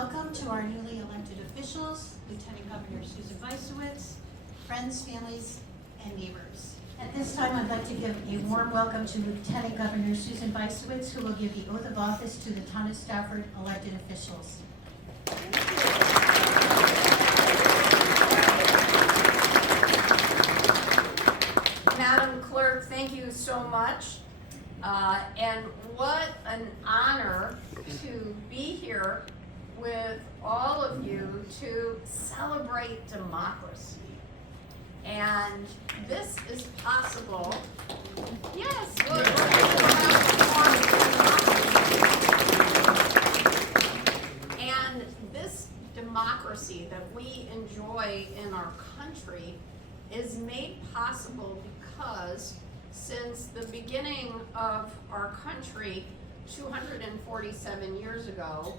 Welcome to our newly elected officials, Lieutenant Governor Susan Weissowitz, friends, families, and neighbors. At this time, I'd like to give a warm welcome to Lieutenant Governor Susan Weissowitz, who will give the oath of office to the town of Stafford elected officials. Madam Clerk, thank you so much. And what an honor to be here with all of you to celebrate democracy. And this is possible. Yes, and this democracy that we enjoy in our country is made possible because since the beginning of our country 247 years ago,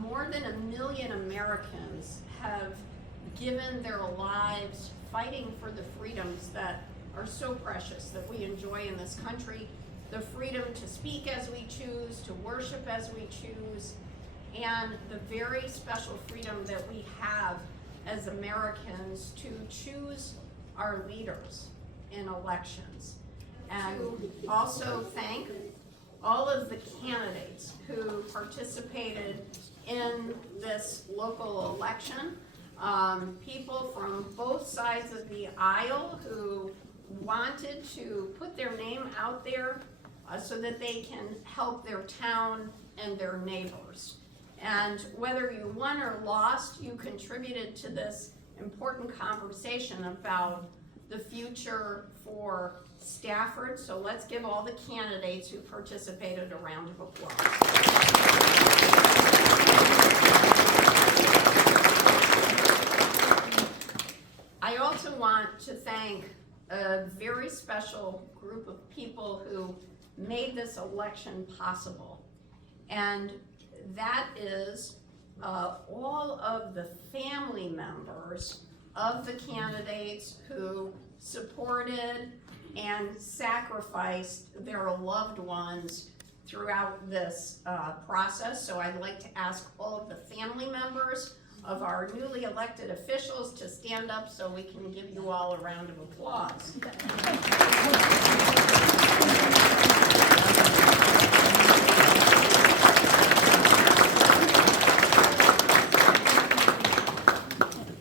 more than 1 million Americans have given their lives fighting for the freedoms that are so precious that we enjoy in this country. The freedom to speak as we choose, to worship as we choose, and the very special freedom that we have as Americans to choose our leaders in elections. And also thank all of the candidates who participated in this local election. People from both sides of the aisle who wanted to put their name out there so that they can help their town and their neighbors. And whether you won or lost, you contributed to this important conversation about the future for Stafford. So let's give all the candidates who participated a round of applause. I also want to thank a very special group of people who made this election possible. And that is all of the family members of the candidates who supported and sacrificed their loved ones throughout this process. So I'd like to ask all of the family members of our newly elected officials to stand up so we can give you all a round of applause.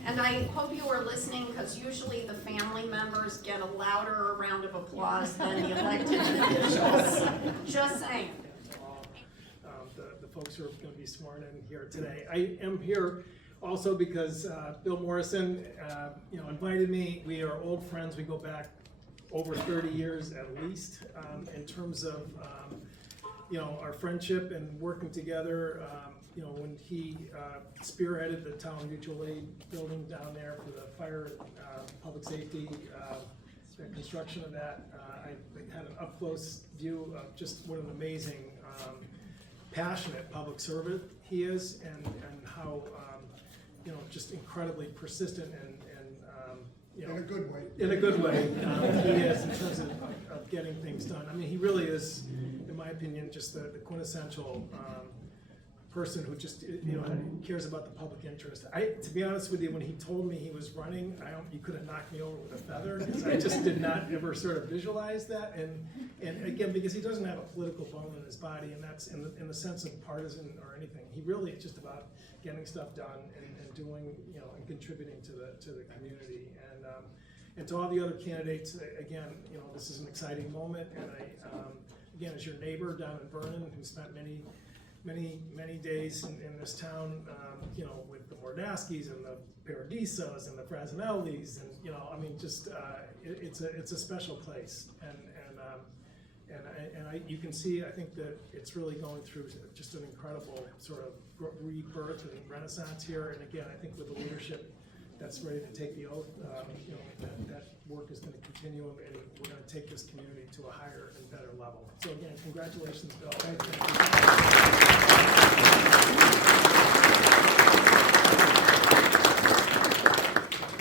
And I hope you were listening, because usually the family members get a louder round of applause than the elected officials. Just saying. The folks who are going to be sworn in here today. I am here also because Bill Morrison, invited me. We are old friends. We go back over 30 years at least in terms of our friendship and working together. When he spearheaded the town mutual aid building down there for the fire, public safety, the construction of that, I had an up-close view of just what an amazing, passionate public servant he is, and how just incredibly persistent and in a good way. In a good way, he is in terms of getting things done. I mean, he really is, in my opinion, just the quintessential person who just cares about the public interest. To be honest with you, when he told me he was running, you could have knocked me over with a feather, because I just did not ever sort of visualize that. And again, because he doesn't have a political bone in his body, and that's in the sense of partisan or anything. He really is just about getting stuff done and doing, and contributing to the community. And to all the other candidates, again, this is an exciting moment. And again, as your neighbor down in Vernon, who spent many days in this town, with the Mordaskis and the Paradisos and the Frasinellis, and it's a special place, and you can see, I think that it's really going through just an incredible sort of rebirth and renaissance here. And again, I think with the leadership that's ready to take the oath, that work is going to continue, and we're going to take this community to a higher and better level. So again, congratulations, Bill. Thank you.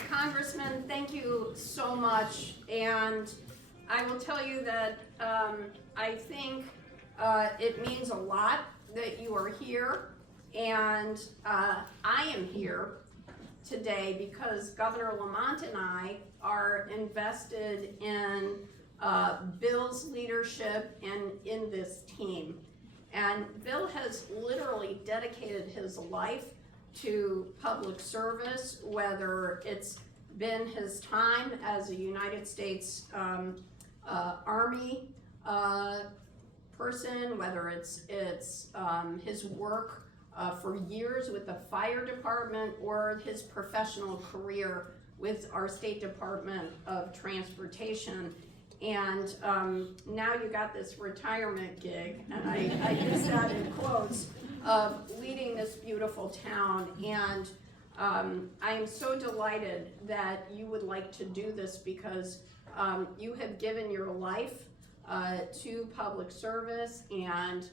Congressman, thank you so much. And I will tell you that I think it means a lot that you are here And I am here today because Governor Lamont and I are invested in Bill's leadership and in this team. And Bill has literally dedicated his life to public service, whether it's been his time as a United States Army person, whether it's his work for years with the fire department, or his professional career with our State Department of Transportation. And now you got this retirement gig, and I use that in quotes, of leading this beautiful town. And I am so delighted that you would like to do this, because you have given your life to public service, and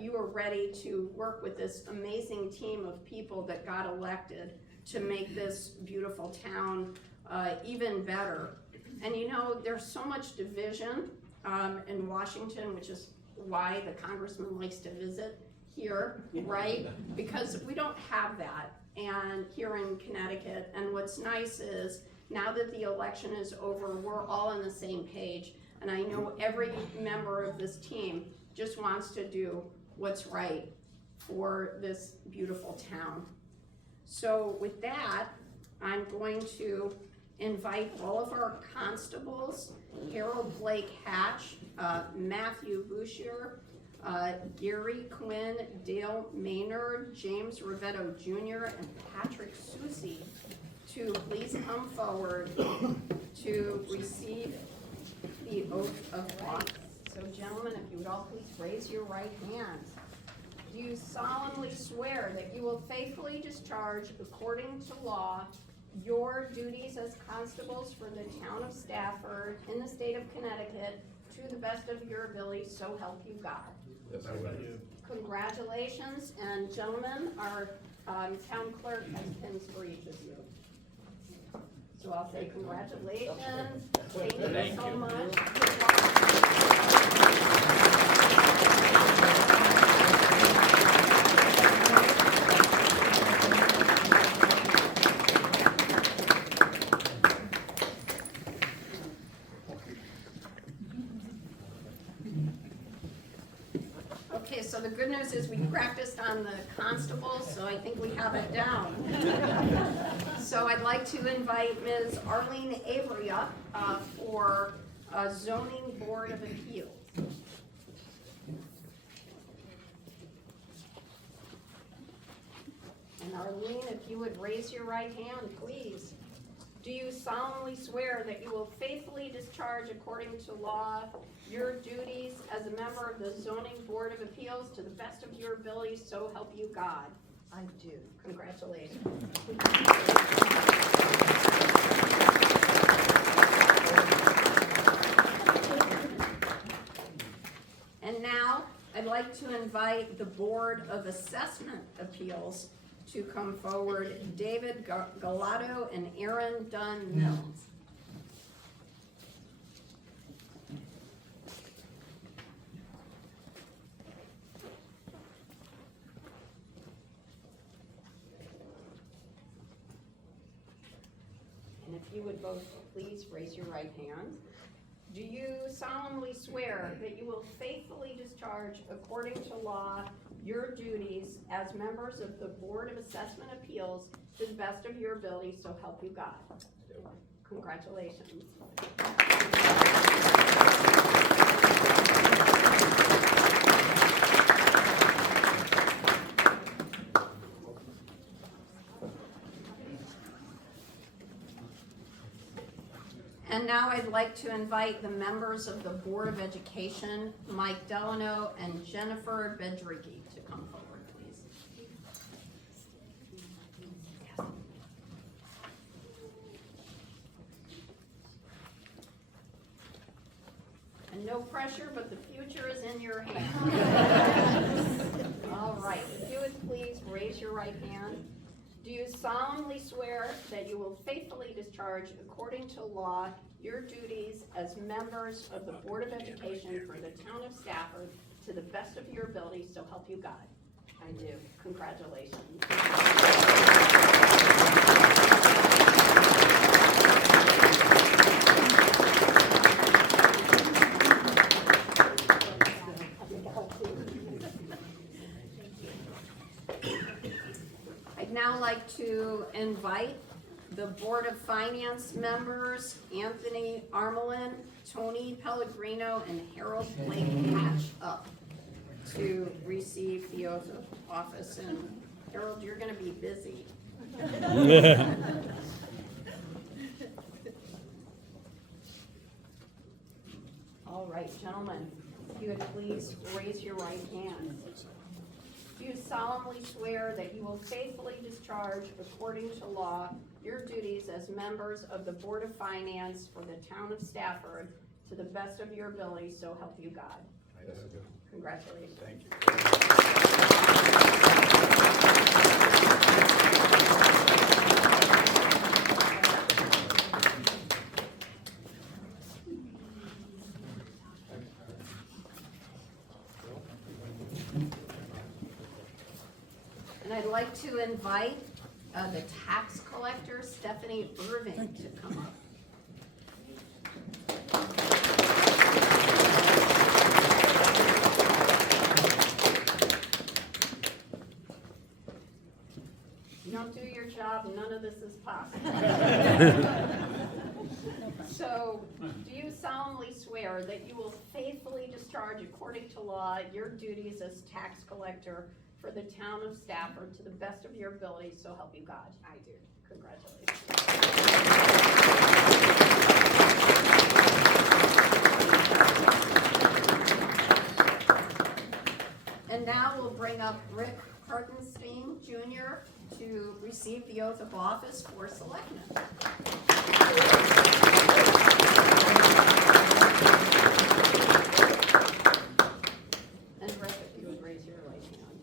you are ready to work with this amazing team of people that got elected to make this beautiful town even better. And you know, there's so much division in Washington, which is why the congressman likes to visit here, right? Because we don't have that and here in Connecticut. And what's nice is, now that the election is over, we're all on the same page. And I know every member of this team just wants to do what's right for this beautiful town. So with that, I'm going to invite all of our constables: Harold Blake Hatch, Matthew Bouchier, Gary Quinn, Dale Maynard, James Rivetto Jr., and Patrick Susi, to please come forward to receive the oath of office. So gentlemen, if you would all please raise your right hand. Do you solemnly swear that you will faithfully discharge, according to law, your duties as constables for the town of Stafford in the state of Connecticut to the best of your ability, so help you God? Yes, I will. Congratulations, and gentlemen, our town clerk has pins for each of you. So I'll say congratulations. Thank you so much. Okay, so the good news is we practiced on the constables, so I think we have it down. So I'd like to invite Ms. Arlene Avery up for Zoning Board of Appeals. And Arlene, if you would raise your right hand, please. Do you solemnly swear that you will faithfully discharge, according to law, your duties as a member of the Zoning Board of Appeals to the best of your ability, so help you God? I do. Congratulations. And now, I'd like to invite the Board of Assessment Appeals to come forward, David Galato and Aaron Dunn Mills. And if you would both please raise your right hand. Do you solemnly swear that you will faithfully discharge, according to law, your duties as members of the Board of Assessment Appeals to the best of your ability, so help you God? Congratulations. And now I'd like to invite the members of the Board of Education, Mike Delano and Jennifer Bedricki, to come forward, please. And no pressure, but the future is in your hands. All right, if you would please raise your right hand. Do you solemnly swear that you will faithfully discharge, according to law, your duties as members of the Board of Education for the town of Stafford to the best of your ability, so help you God? I do. Congratulations. I'd now like to invite the Board of Finance members, Anthony Armelin, Tony Pellegrino, and Harold Blake Hatch up to receive the oath of office. And Harold, you're gonna be busy. All right, gentlemen, if you would please raise your right hand. Do you solemnly swear that you will faithfully discharge, according to law, your duties as members of the Board of Finance for the town of Stafford to the best of your ability, so help you God? Yes, I do. Congratulations. Thank you. And I'd like to invite the tax collector, Stephanie Irving, to come up. You don't do your job, none of this is possible. So, do you solemnly swear that you will faithfully discharge, according to law, your duties as tax collector for the town of Stafford to the best of your ability, so help you God? I do. Congratulations. And now we'll bring up Rick Hartenstein Jr. to receive the oath of office for selectmen. And Rick, if you would raise your right hand.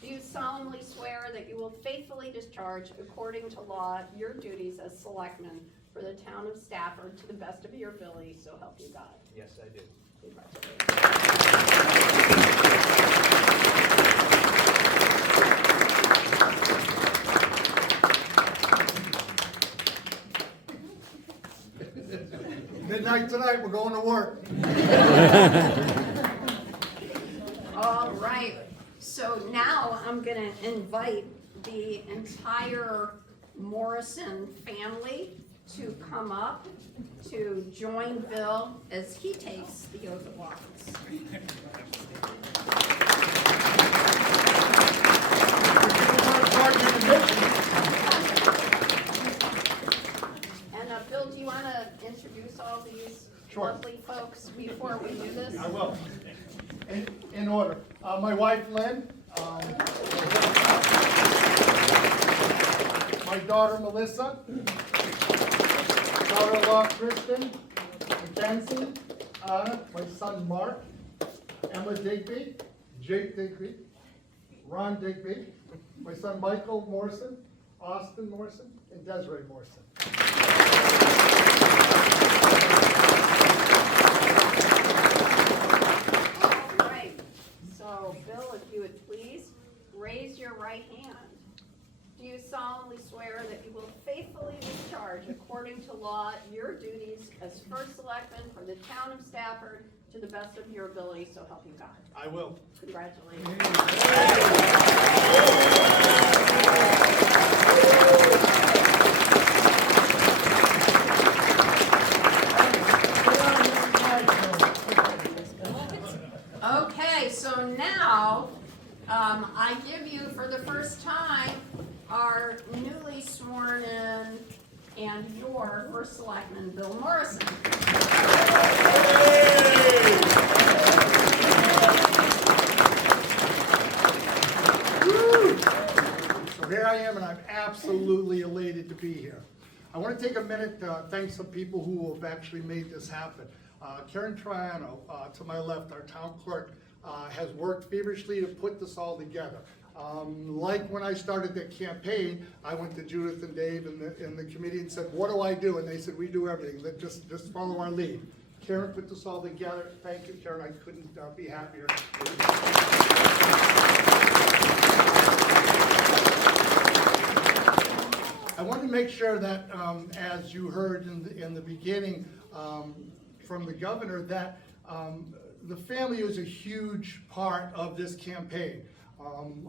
Do you solemnly swear that you will faithfully discharge, according to law, your duties as selectman for the town of Stafford to the best of your ability, so help you God? Yes, I do. Midnight tonight, we're going to work. All right, so now I'm gonna invite the entire Morrison family to come up to join Bill as he takes the oath of office. And Bill, do you wanna introduce all these Sure. lovely folks before we do this? I will. In order. My wife, Lynn. My daughter, Melissa. Daughter-in-law, Kristen. Mackenzie. Anna. My son, Mark. Emma Digby. Jake Digby. Ron Digby. My son, Michael Morrison. Austin Morrison. And Desiree Morrison. All right, so Bill, if you would please raise your right hand. Do you solemnly swear that you will faithfully discharge, according to law, your duties as first selectman for the town of Stafford to the best of your ability, so help you God? I will. Congratulations. Okay, so now, I give you for the first time our newly sworn in and your first selectman, Bill Morrison. So here I am, and I'm absolutely elated to be here. I want to take a minute to thank some people who have actually made this happen. Karen Triano, to my left, our town clerk, has worked feverishly to put this all together. Like when I started that campaign, I went to Judith and Dave and the committee and said, what do I do? And they said, we do everything. Just follow our lead. Karen put this all together. Thank you, Karen. I couldn't be happier. sure that, as you heard in the beginning from the governor, that the family is a huge part of this campaign.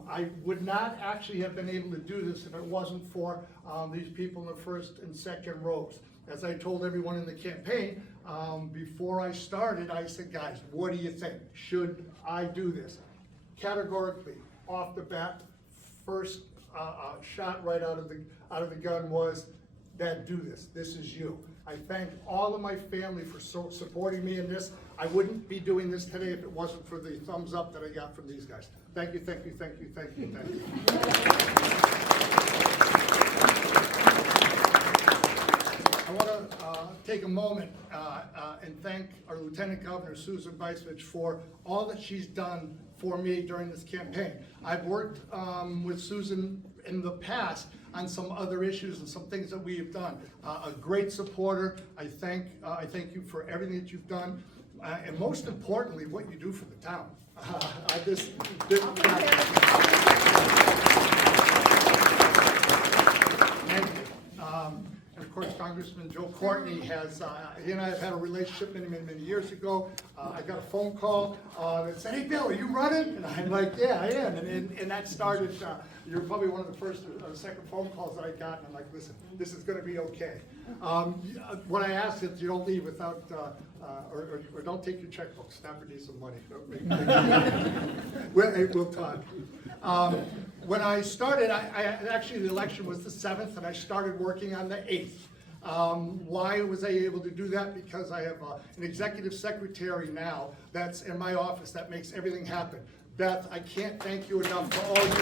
I would not actually have been able to do this if it wasn't for these people in the first and second rows. As I told everyone in the campaign, before I started, I said, guys, what do you think? Should I do this? Categorically, off the bat, first shot right out of the gun was that do this. This is you. I thank all of my family for supporting me in this. I wouldn't be doing this today if it wasn't for the thumbs up that I got from these guys. Thank you, thank you, thank you, thank you, thank you. I want to take a moment and thank our Lieutenant Governor, Susan Bicevich, for all that she's done for me during this campaign. I've worked with Susan in the past on some other issues and some things that we have done. A great supporter. I thank you for everything that you've done, and most importantly, what you do for the town. Thank you. And of course, Congressman Joe Courtney has, he and I have had a relationship many years ago. I got a phone call that said, hey Bill, are you running? And I'm like, yeah, I am. And that started, you're probably one of the first or second phone calls that I got, and I'm like, listen, this is gonna be okay. When I asked that you don't leave without, or don't take your checkbook, Stafford needs some money. We'll talk. When I started, actually the election was the 7th, and I started working on the 8th. Why was I able to do that? Because I have an executive secretary now that's in my office that makes everything happen. Beth, I can't thank you enough for all you do.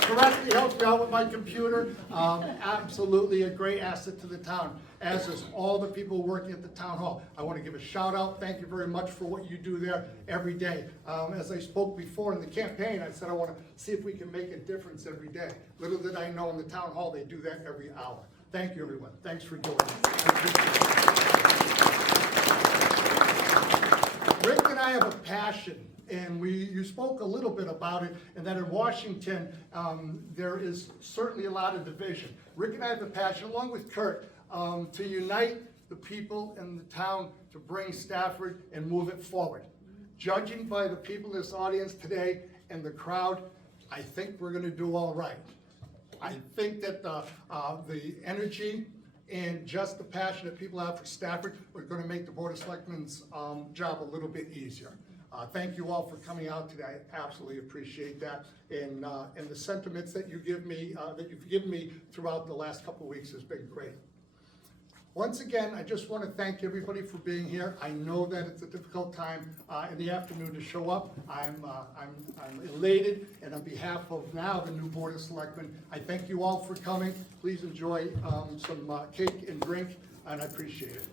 Correctly helps me out with my computer. Absolutely a great asset to the town, as is all the people working at the town hall. I want to give a shout out. Thank you very much for what you do there every day. As I spoke before in the campaign, I said I want to see if we can make a difference every day. Little did I know in the town hall they do that every hour. Thank you, everyone. Thanks for doing it. Rick and I have a passion, and you spoke a little bit about it, and that in Washington, there is certainly a lot of division. Rick and I have a passion, along with Kurt, to unite the people in the town to bring Stafford and move it forward. Judging by the people in this audience today and the crowd, I think we're gonna do all right. I think that the energy and just the passion that people have for Stafford are going to make the Board of Selectmen's job a little bit easier. Thank you all for coming out today. I absolutely appreciate that, and the sentiments that you give me, that you've given me throughout the last couple of weeks has been great. Once again, I just want to thank everybody for being here. I know that it's a difficult time in the afternoon to show up. I'm elated, and on behalf of now the new Board of Selectmen, I thank you all for coming. Please enjoy some cake and drink, and I appreciate it.